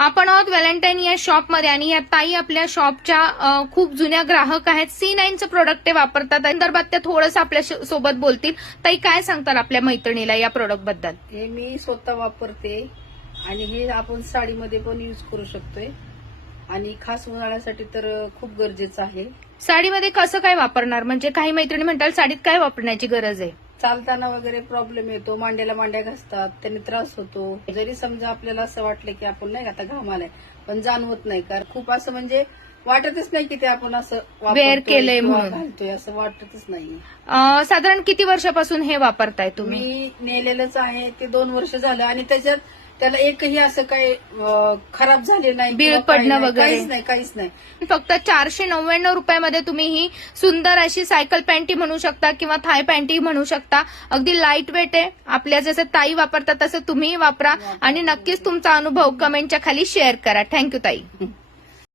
आपण आहोत व्हॅलेंटाईन या शॉपमध्ये आणि या ताई आपल्या शॉपच्या खूप जुन्या ग्राहक आहेत. C9चं प्रोडक्ट ते वापरतात. संदर्भात त्या थोडंसं आपल्या सोबत बोलतील. ताई काय सांगतात आपल्या मैत्रिणीला या प्रोडक्ट बद्दल? हे मी स्वतः वापरते आणि हे आपण साडीमध्ये पण यूज करू शकतोय आणि खास उन्हाळ्यासाठी तर खूप गरजेचं आहे. साडीमध्ये कसं काय वापरणार? म्हणजे काही मैत्रिणी म्हणतात साडीत काय वापरण्याची गरज आहे? चालताना वगैरे प्रॉब्लेम येतो, मांड्याला मांड्या घासतात, त्याने त्रास होतो. जरी समजा आपल्याला असं वाटलं की आपण नाही का आता घाम आलाय पण जाणवत नाही, कारण खूप असं म्हणजे वाटतच नाही की ते आपण असं Wear केलंय किंवा म्हणून. घालतोय असं वाटतच नाही. साधारण किती वर्षापासून हे वापरताय तुम्ही? मी नेलेलंच आहे ते 2 वर्ष झालं आणि त्याच्यात त्याला एकही असं काही खराब झाले नाही, बिळ किंवा काही पडणं नाही, वगैरे? काहीच नाही. फक्त 499 रुपयामध्ये तुम्ही ही सुंदर अशी सायकल पॅन्टी म्हणू शकता किंवा थाय पॅन्टी म्हणू शकता. अगदी लाईट वेट आहे. आपल्या जसं ताई वापरतात तसं तुम्ही वापरा आणि नक्कीच तुमचा अनुभव कमेंटच्या खाली शेअर करा. थँक्यू ताई.